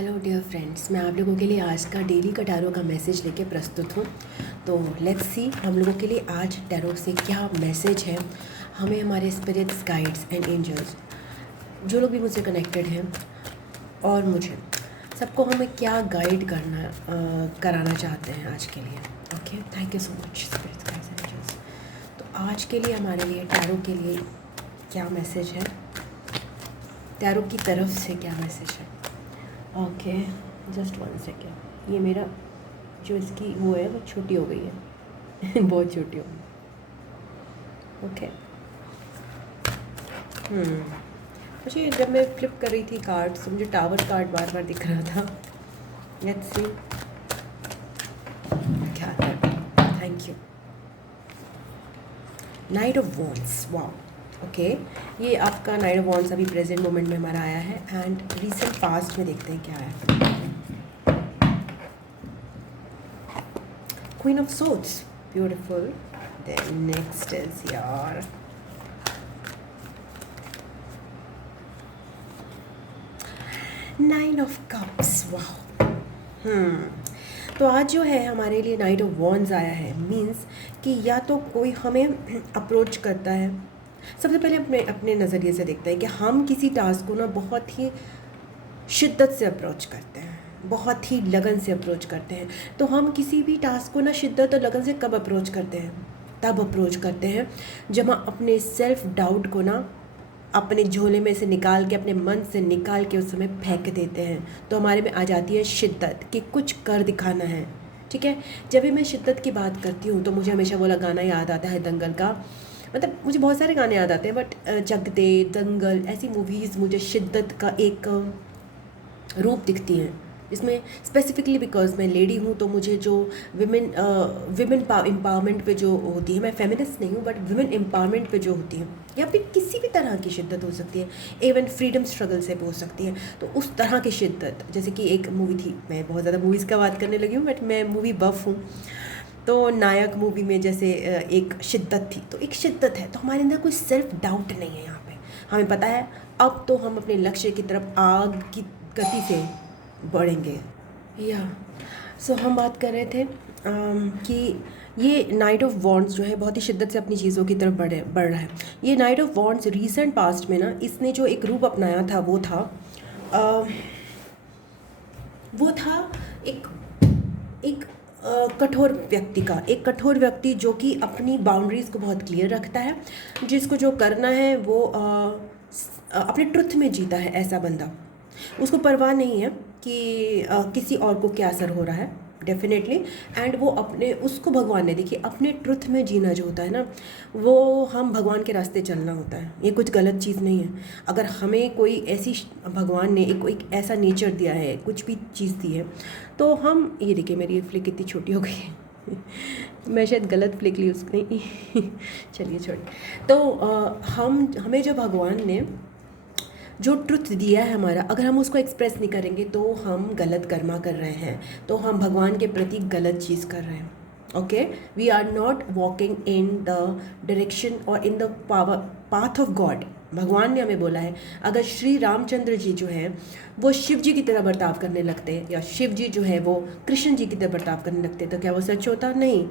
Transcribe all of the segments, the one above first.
Hello dear friends, मैं आप लोगों के लिए आज का डेली का टैरो का मैसेज लेके प्रस्तुत हूँ। तो लेट्स सी हम लोगों के लिए आज टैरो से क्या मैसेज है। हमें हमारे स्पिरिट्स, गाइड्स एंड एंजल्स, जो लोग भी मुझसे कनेक्टेड हैं और मुझे सबको हमें क्या गाइड कराना चाहते हैं आज के लिए। Okay, thank you so much spirits, guides and angels. तो आज के लिए हमारे लिए टैरो के लिए क्या मैसेज है, टैरो की तरफ से क्या मैसेज है। Okay, just 1 second. ये मेरा जो इसकी वो है वो छोटी हो गई है बहुत छोटी हो गई। ओके, मुझे जब मैं फ्लिप कर रही थी कार्ड्स तो मुझे टावर कार्ड बार बार दिख रहा था। लेट्स सी क्या है। Thank you. Night of wands, wow. Okay, ये आपका नाइट ऑफ वॉन्ड्स अभी प्रेजेंट मोमेंट में हमारा आया है एंड रीसेंट पास्ट में देखते हैं क्या है। Queen of swords, beautiful. Then next is यार नाइन ऑफ कप्स, वाओ। तो आज जो है हमारे लिए नाइट ऑफ वॉन्ड्स आया है, मींस कि या तो कोई हमें अप्रोच करता है। सबसे पहले अपने अपने नज़रिए से देखते हैं कि हम किसी टास्क को ना बहुत ही शिद्दत से अप्रोच करते हैं, बहुत ही लगन से अप्रोच करते हैं। तो हम किसी भी टास्क को ना शिद्दत और लगन से कब अप्रोच करते हैं? तब अप्रोच करते हैं जब हम अपने सेल्फ डाउट को ना अपने झोले में से निकाल के, अपने मन से निकाल के उस समय फेंक देते हैं। तो हमारे में आ जाती है शिद्दत कि कुछ कर दिखाना है। ठीक है, जब भी मैं शिद्दत की बात करती हूँ तो मुझे हमेशा वाला गाना याद आता है दंगल का। मतलब मुझे बहुत सारे गाने याद आते हैं बट चक दे, दंगल, ऐसी मूवीज़ मुझे शिद्दत का एक रूप दिखती हैं। इसमें स्पेसिफिकली बिकॉज मैं लेडी हूँ तो मुझे जो विमेन एम्पावरमेंट पे जो होती है, मैं फेमिनिस्ट नहीं हूँ बट विमेन एम्पावरमेंट पे जो होती है, या फिर किसी भी तरह की शिद्दत हो सकती है, इवन फ्रीडम स्ट्रगल से भी हो सकती है। तो उस तरह की शिद्दत, जैसे कि एक मूवी थी, मैं बहुत ज़्यादा मूवीज़ का बात करने लगी हूँ बट मैं मूवी बफ हूँ। तो नायक मूवी में जैसे एक शिद्दत थी, तो एक शिद्दत है। तो हमारे अंदर कोई सेल्फ डाउट नहीं है। यहाँ पे हमें पता है अब तो हम अपने लक्ष्य की तरफ आग की गति से बढ़ेंगे। या सो हम बात कर रहे थे कि ये नाइट ऑफ वॉन्ड्स जो है बहुत ही शिद्दत से अपनी चीज़ों की तरफ बढ़ रहा है। ये night of wands recent past में ना इसने जो एक रूप अपनाया था वो था एक एक कठोर व्यक्ति का, एक कठोर व्यक्ति जो कि अपनी बाउंड्रीज़ को बहुत क्लियर रखता है, जिसको जो करना है वो अपने ट्रुथ में जीता है। ऐसा बंदा, उसको परवाह नहीं है कि किसी और को क्या असर हो रहा है, डेफिनेटली। एंड वो अपने, उसको भगवान ने, देखिए, अपने ट्रुथ में जीना जो होता है ना, वो हम भगवान के रास्ते चलना होता है। ये कुछ गलत चीज़ नहीं है। अगर हमें कोई ऐसी, भगवान ने एक ऐसा नेचर दिया है, कुछ भी चीज़ दी है, तो हम, ये देखिए मेरी ये फ्लिक इतनी छोटी हो गई है मैं शायद गलत फ्लिक ली उसको, नहीं चलिए छोड़। तो हमें जो भगवान ने जो ट्रुथ दिया है हमारा, अगर हम उसको एक्सप्रेस नहीं करेंगे तो हम गलत कर्मा कर रहे हैं, तो हम भगवान के प्रति गलत चीज़ कर रहे हैं। Okay, we are not walking in the direction और in the path of God. भगवान ने हमें बोला है, अगर श्री रामचंद्र जी जो है वो शिव जी की तरह बर्ताव करने लगते, या शिव जी जो है वो कृष्ण जी की तरह बर्ताव करने लगते, तो क्या वो सच होता? नहीं।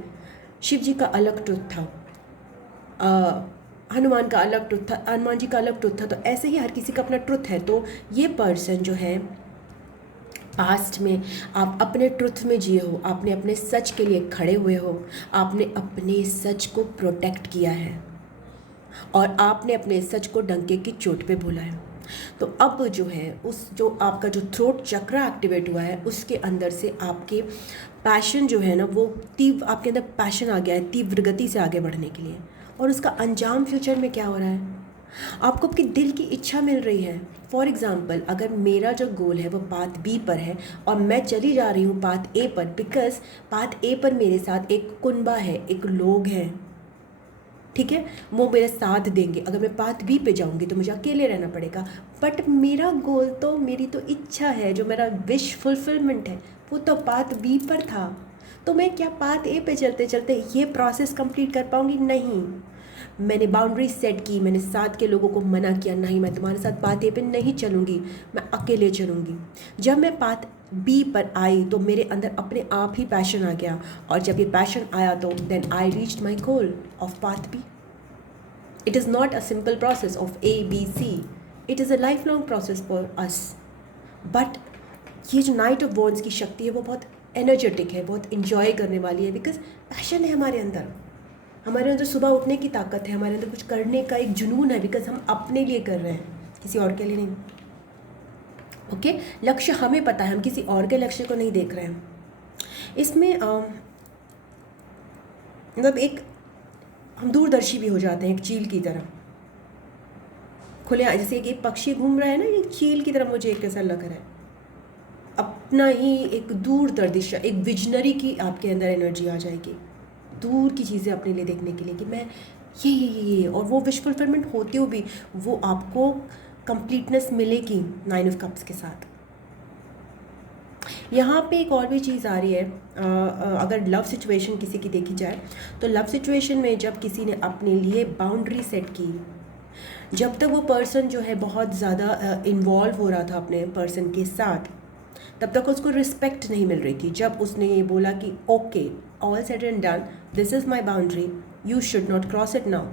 शिव जी का अलग ट्रुथ था, हनुमान का अलग ट्रुथ था, हनुमान जी का अलग ट्रुथ था। तो ऐसे ही हर किसी का अपना ट्रुथ है। तो ये पर्सन जो है, पास्ट में आप अपने ट्रुथ में जिए हो, आपने अपने सच के लिए खड़े हुए हो, आपने अपने सच को प्रोटेक्ट किया है और आपने अपने सच को डंके की चोट पे बोला है। तो अब जो है, उस जो आपका जो थ्रोट चक्र एक्टिवेट हुआ है, उसके अंदर से आपके पैशन जो है ना, वो तीव्र, आपके अंदर पैशन आ गया है तीव्र गति से आगे बढ़ने के लिए। और उसका अंजाम फ्यूचर में क्या हो रहा है, आपको आपकी दिल की इच्छा मिल रही है। फॉर एग्ज़ाम्पल, अगर मेरा जो गोल है वो पाथ बी पर है और मैं चली जा रही हूँ पाथ ए पर, बिकॉज पाथ ए पर मेरे साथ एक कुनबा है, एक लोग हैं, ठीक है, वो मेरे साथ देंगे। अगर मैं पाथ बी पे जाऊँगी तो मुझे अकेले रहना पड़ेगा। बट मेरा गोल तो, मेरी तो इच्छा है, जो मेरा विश फुलफिलमेंट है, वो तो पाथ बी पर था। तो मैं क्या पाथ ए पे चलते चलते ये प्रोसेस कंप्लीट कर पाऊँगी? नहीं। मैंने बाउंड्री सेट की, मैंने साथ के लोगों को मना किया, नहीं मैं तुम्हारे साथ पाथ ए पे नहीं चलूँगी, मैं अकेले चलूँगी। जब मैं पाथ बी पर आई तो मेरे अंदर अपने आप ही पैशन आ गया, और जब ये पैशन आया तो then I reached my goal of path B. It is not a simple process of A B C, it is a life long process for us. But ये जो नाइट ऑफ वॉन्ड्स की शक्ति है वो बहुत energetic है, बहुत enjoy करने वाली है, बिकॉज पैशन है हमारे अंदर। हमारे अंदर सुबह उठने की ताकत है, हमारे अंदर कुछ करने का एक जुनून है, बिकॉज हम अपने लिए कर रहे हैं, किसी और के लिए नहीं। ओके लक्ष्य हमें पता है, हम किसी और के लक्ष्य को नहीं देख रहे हैं। इसमें मतलब एक हम दूरदर्शी भी हो जाते हैं, एक चील की तरह खुले, जैसे एक पक्षी घूम रहा है ना, एक चील की तरह मुझे एक ऐसा लग रहा है। अपना ही एक दूरदर्शिता, एक विजनरी की आपके अंदर एनर्जी आ जाएगी, दूर की चीज़ें अपने लिए देखने के लिए कि मैं ये और वो विश फुलफिलमेंट होते हुए भी वो आपको कंप्लीटनेस मिलेगी 9 ऑफ कप्स के साथ। यहाँ पे एक और भी चीज़ आ रही है, अगर लव सिचुएशन किसी की देखी जाए तो लव सिचुएशन में जब किसी ने अपने लिए बाउंड्री सेट की, जब तक वो पर्सन जो है बहुत ज़्यादा इन्वॉल्व हो रहा था अपने पर्सन के साथ, तब तक उसको रिस्पेक्ट नहीं मिल रही थी। जब उसने ये बोला कि okay all said and done, this is my boundary, you should not cross it now,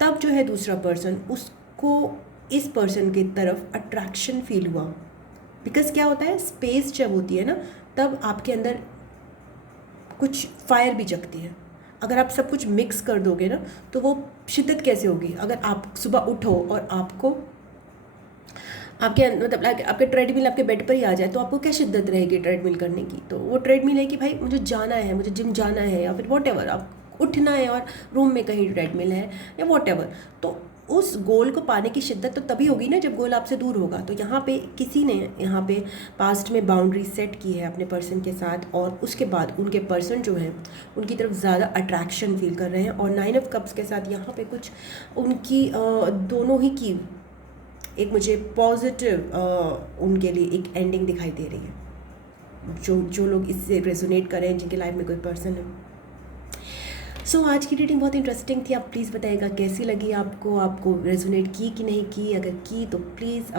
तब जो है दूसरा पर्सन, उसको इस पर्सन की तरफ अट्रैक्शन फील हुआ। बिकॉज क्या होता है, स्पेस जब होती है ना, तब आपके अंदर कुछ फायर भी जगती है। अगर आप सब कुछ मिक्स कर दोगे ना तो वो शिद्दत कैसे होगी। अगर आप सुबह उठो और आपको आपके मतलब आपके ट्रेडमिल आपके बेड पर ही आ जाए तो आपको क्या शिद्दत रहेगी ट्रेडमिल करने की। तो वो ट्रेडमिल है कि भाई मुझे जाना है, मुझे जिम जाना है, या फिर वॉट एवर, आप उठना है और रूम में कहीं ट्रेडमिल है या वॉट एवर। तो उस गोल को पाने की शिद्दत तो तभी होगी ना जब गोल आपसे दूर होगा। तो यहाँ पे किसी ने यहाँ पे पास्ट में बाउंड्री सेट की है अपने पर्सन के साथ, और उसके बाद उनके पर्सन जो है उनकी तरफ ज़्यादा अट्रैक्शन फील कर रहे हैं। और 9 ऑफ कप्स के साथ यहाँ पे कुछ उनकी दोनों ही की एक मुझे पॉजिटिव उनके लिए एक एंडिंग दिखाई दे रही है। जो लोग इससे रेजोनेट कर रहे हैं, जिनके लाइफ में कोई पर्सन है। सो आज की रीडिंग बहुत इंटरेस्टिंग थी। आप प्लीज़ बताइएगा कैसी लगी आपको रेजोनेट की कि नहीं की। अगर की तो प्लीज़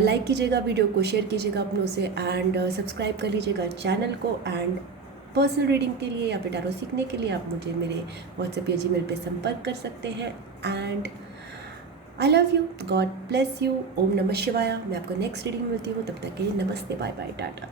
लाइक कीजिएगा, वीडियो को शेयर कीजिएगा अपनों से, एंड सब्सक्राइब कर लीजिएगा चैनल को। एंड पर्सनल रीडिंग के लिए या फिर टैरो सीखने के लिए आप मुझे मेरे व्हाट्सएप या जीमेल पे संपर्क कर सकते हैं। And I love you, God bless you, ओम नमः शिवाय। मैं आपको नेक्स्ट रीडिंग में मिलती हूँ, तब तक के लिए नमस्ते, बाय बाय, टाटा।